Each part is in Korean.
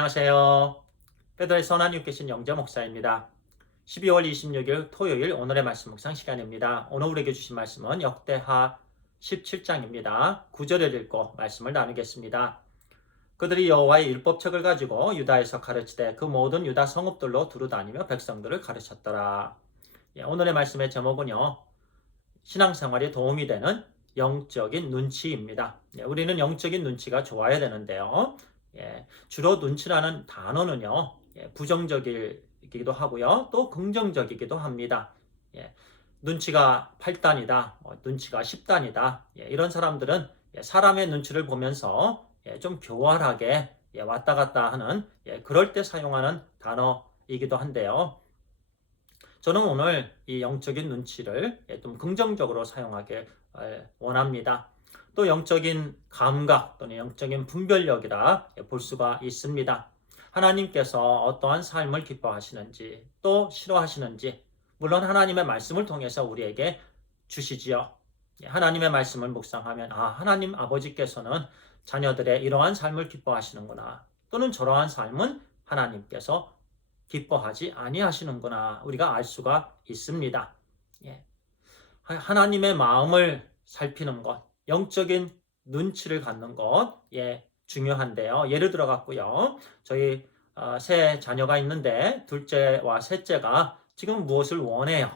안녕하세요. 베드로의 선한 육계신 영재 목사입니다. 12월 26일 토요일 오늘의 말씀 묵상 시간입니다. 오늘 우리에게 주신 말씀은 역대하 17장입니다. 9절을 읽고 말씀을 나누겠습니다. 그들이 여호와의 율법책을 가지고 유다에서 가르치되 그 모든 유다 성읍들로 두루다니며 백성들을 가르쳤더라. 오늘의 말씀의 제목은요. 신앙생활에 도움이 되는 영적인 눈치입니다. 우리는 영적인 눈치가 좋아야 되는데요. 주로 눈치라는 단어는요, 부정적이기도 하고요, 또 긍정적이기도 합니다. 눈치가 8단이다, 눈치가 10단이다. 이런 사람들은 사람의 눈치를 보면서 좀 교활하게 왔다 갔다 하는 그럴 때 사용하는 단어이기도 한데요. 저는 오늘 이 영적인 눈치를 좀 긍정적으로 사용하길 원합니다. 또 영적인 감각 또는 영적인 분별력이라 볼 수가 있습니다. 하나님께서 어떠한 삶을 기뻐하시는지 또 싫어하시는지 물론 하나님의 말씀을 통해서 우리에게 주시지요. 하나님의 말씀을 묵상하면 하나님 아버지께서는 자녀들의 이러한 삶을 기뻐하시는구나. 또는 저러한 삶은 하나님께서 기뻐하지 아니하시는구나. 우리가 알 수가 있습니다. 하나님의 마음을 살피는 것, 영적인 눈치를 갖는 것, 중요한데요. 예를 들어 갖고요. 저희 세 자녀가 있는데 둘째와 셋째가 지금 무엇을 원해요.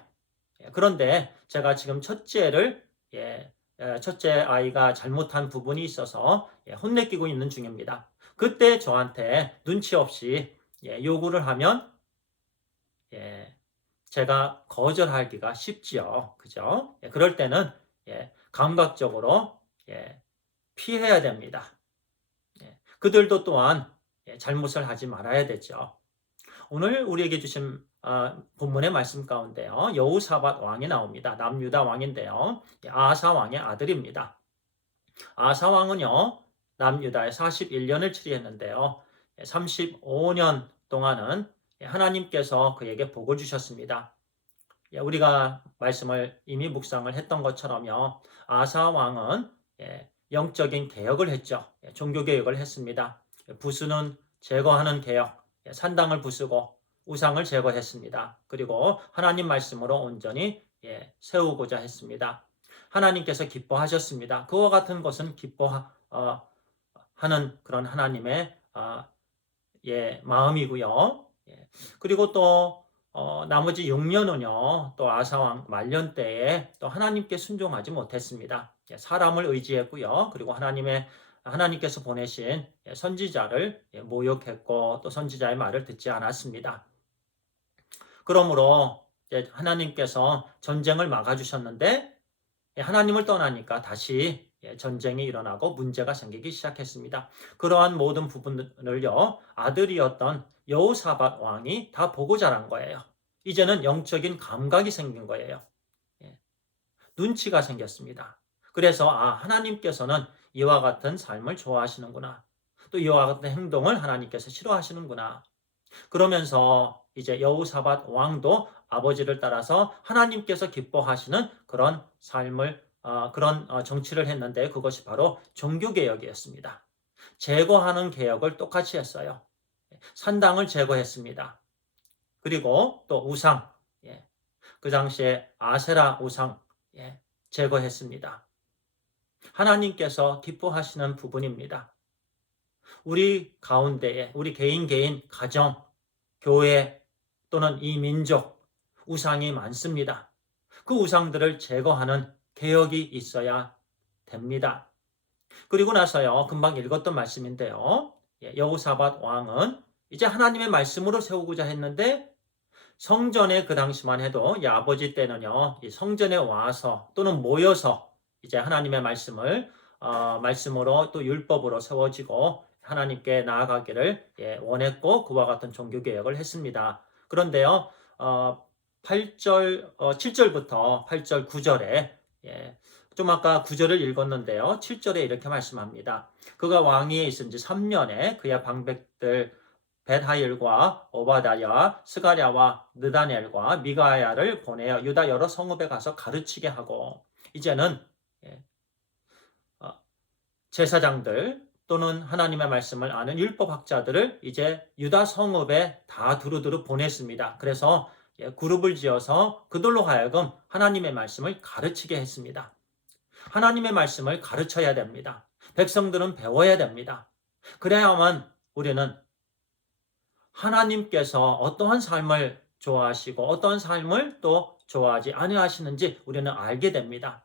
그런데 제가 지금 첫째 아이가 잘못한 부분이 있어서 혼내키고 있는 중입니다. 그때 저한테 눈치 없이 요구를 하면 제가 거절하기가 쉽지요. 그죠? 그럴 때는 감각적으로 피해야 됩니다. 그들도 또한 잘못을 하지 말아야 되죠. 오늘 우리에게 주신 본문의 말씀 가운데요. 여호사밧 왕이 나옵니다. 남유다 왕인데요. 아사 왕의 아들입니다. 아사 왕은요. 남유다에 41년을 치리했는데요. 35년 동안은 하나님께서 그에게 복을 주셨습니다. 우리가 말씀을 이미 묵상을 했던 것처럼요. 아사 왕은 영적인 개혁을 했죠. 종교 개혁을 했습니다. 부수는 제거하는 개혁, 산당을 부수고 우상을 제거했습니다. 그리고 하나님 말씀으로 온전히 세우고자 했습니다. 하나님께서 기뻐하셨습니다. 그와 같은 것은 기뻐하는 그런 하나님의 마음이고요. 그리고 또 나머지 6년은요. 또 아사왕 말년 때에 또 하나님께 순종하지 못했습니다. 사람을 의지했고요. 그리고 하나님께서 보내신 선지자를 모욕했고 또 선지자의 말을 듣지 않았습니다. 그러므로 하나님께서 전쟁을 막아주셨는데 하나님을 떠나니까 다시 전쟁이 일어나고 문제가 생기기 시작했습니다. 그러한 모든 부분을요, 아들이었던 여호사밧 왕이 다 보고 자란 거예요. 이제는 영적인 감각이 생긴 거예요. 눈치가 생겼습니다. 그래서 하나님께서는 이와 같은 삶을 좋아하시는구나. 또 이와 같은 행동을 하나님께서 싫어하시는구나. 그러면서 이제 여호사밧 왕도 아버지를 따라서 하나님께서 기뻐하시는 그런 삶을 그런 정치를 했는데 그것이 바로 종교개혁이었습니다. 제거하는 개혁을 똑같이 했어요. 산당을 제거했습니다. 그리고 또 우상, 그 당시에 아세라 우상 제거했습니다. 하나님께서 기뻐하시는 부분입니다. 우리 가운데에 우리 개인 가정, 교회 또는 이 민족 우상이 많습니다. 그 우상들을 제거하는 개혁이 있어야 됩니다. 그리고 나서요, 금방 읽었던 말씀인데요. 여호사밧 왕은 이제 하나님의 말씀으로 세우고자 했는데 성전에 그 당시만 해도 아버지 때는요, 이 성전에 와서 또는 모여서 이제 하나님의 말씀으로 또 율법으로 세워지고 하나님께 나아가기를 원했고 그와 같은 종교개혁을 했습니다. 그런데요, 7절부터 8절, 9절에 좀 아까 9절을 읽었는데요. 7절에 이렇게 말씀합니다. 그가 왕위에 있은 지 3년에 그의 방백들 벳하일과 오바다야, 스가랴와 느다넬과 미가야를 보내어 유다 여러 성읍에 가서 가르치게 하고 이제는 제사장들 또는 하나님의 말씀을 아는 율법학자들을 이제 유다 성읍에 다 두루두루 보냈습니다. 그래서 그룹을 지어서 그들로 하여금 하나님의 말씀을 가르치게 했습니다. 하나님의 말씀을 가르쳐야 됩니다. 백성들은 배워야 됩니다. 그래야만 우리는 하나님께서 어떠한 삶을 좋아하시고 어떠한 삶을 또 좋아하지 아니하시는지 우리는 알게 됩니다.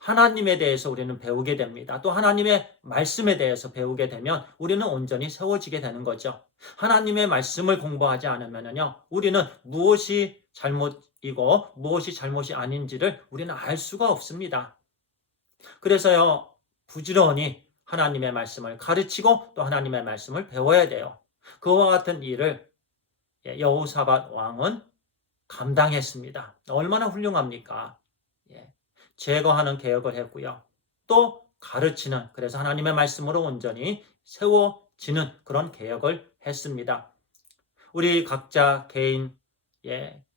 하나님에 대해서 우리는 배우게 됩니다. 또 하나님의 말씀에 대해서 배우게 되면 우리는 온전히 세워지게 되는 거죠. 하나님의 말씀을 공부하지 않으면요, 우리는 무엇이 잘못이고 무엇이 잘못이 아닌지를 우리는 알 수가 없습니다. 그래서요, 부지런히 하나님의 말씀을 가르치고 또 하나님의 말씀을 배워야 돼요. 그와 같은 일을 여호사밧 왕은 감당했습니다. 얼마나 훌륭합니까? 제거하는 개혁을 했고요. 또 가르치는, 그래서 하나님의 말씀으로 온전히 세워지는 그런 개혁을 했습니다. 우리 각자 개인,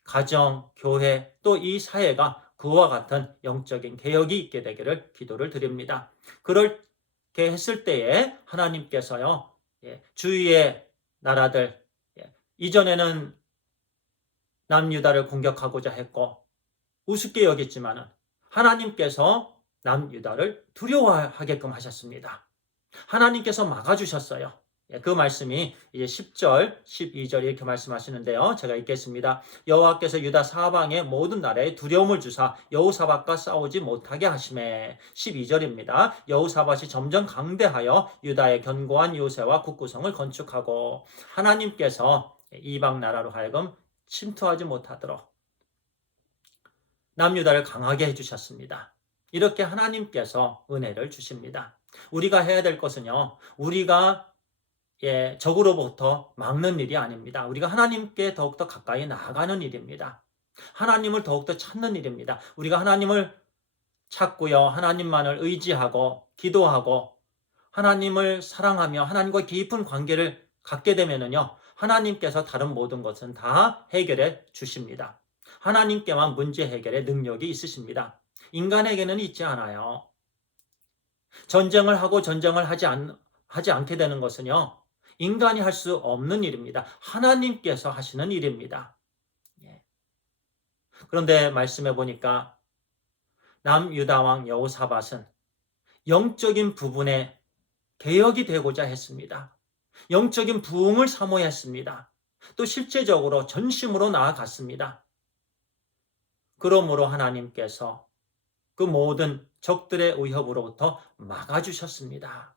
가정, 교회, 또 이 사회가 그와 같은 영적인 개혁이 있게 되기를 기도를 드립니다. 그렇게 했을 때에 하나님께서요, 주위의 나라들, 이전에는 남유다를 공격하고자 했고 우습게 여겼지만은 하나님께서 남유다를 두려워하게끔 하셨습니다. 하나님께서 막아주셨어요. 그 말씀이 이제 10절, 12절 이렇게 말씀하시는데요. 제가 읽겠습니다. 여호와께서 유다 사방의 모든 나라에 두려움을 주사 여호사밧과 싸우지 못하게 하시매. 12절입니다. 여호사밧이 점점 강대하여 유다의 견고한 요새와 국구성을 건축하고 하나님께서 이방 나라로 하여금 침투하지 못하도록 남유다를 강하게 해주셨습니다. 이렇게 하나님께서 은혜를 주십니다. 우리가 해야 될 것은요, 우리가 적으로부터 막는 일이 아닙니다. 우리가 하나님께 더욱더 가까이 나아가는 일입니다. 하나님을 더욱더 찾는 일입니다. 우리가 하나님을 찾고요, 하나님만을 의지하고 기도하고 하나님을 사랑하며 하나님과 깊은 관계를 갖게 되면은요, 하나님께서 다른 모든 것은 다 해결해 주십니다. 하나님께만 문제 해결의 능력이 있으십니다. 인간에게는 있지 않아요. 전쟁을 하고 전쟁을 하지 않게 되는 것은요, 인간이 할 수 없는 일입니다. 하나님께서 하시는 일입니다. 그런데 말씀해 보니까 남유다 왕 여호사밧은 영적인 부분에 개혁이 되고자 했습니다. 영적인 부흥을 사모했습니다. 또 실제적으로 전심으로 나아갔습니다. 그러므로 하나님께서 그 모든 적들의 위협으로부터 막아주셨습니다.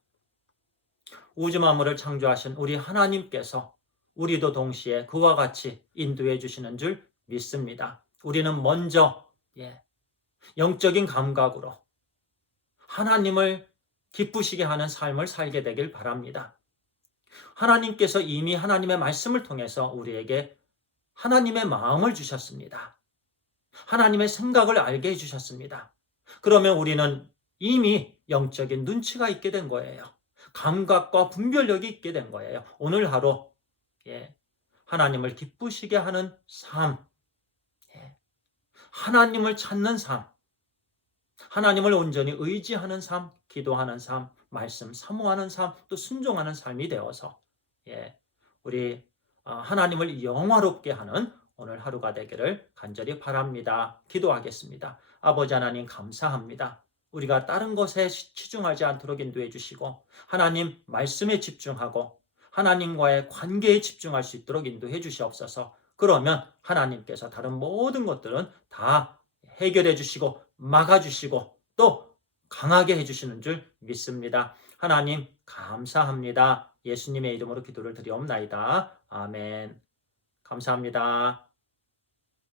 우주 만물을 창조하신 우리 하나님께서 우리도 동시에 그와 같이 인도해 주시는 줄 믿습니다. 우리는 먼저 영적인 감각으로 하나님을 기쁘시게 하는 삶을 살게 되길 바랍니다. 하나님께서 이미 하나님의 말씀을 통해서 우리에게 하나님의 마음을 주셨습니다. 하나님의 생각을 알게 해주셨습니다. 그러면 우리는 이미 영적인 눈치가 있게 된 거예요. 감각과 분별력이 있게 된 거예요. 오늘 하루 하나님을 기쁘시게 하는 삶, 하나님을 찾는 삶, 하나님을 온전히 의지하는 삶, 기도하는 삶, 말씀 사모하는 삶, 또 순종하는 삶이 되어서 우리 하나님을 영화롭게 하는 오늘 하루가 되기를 간절히 바랍니다. 기도하겠습니다. 아버지 하나님 감사합니다. 우리가 다른 것에 치중하지 않도록 인도해 주시고 하나님 말씀에 집중하고 하나님과의 관계에 집중할 수 있도록 인도해 주시옵소서. 그러면 하나님께서 다른 모든 것들은 다 해결해 주시고 막아주시고 또 강하게 해주시는 줄 믿습니다. 하나님 감사합니다. 예수님의 이름으로 기도를 드리옵나이다. 아멘. 감사합니다.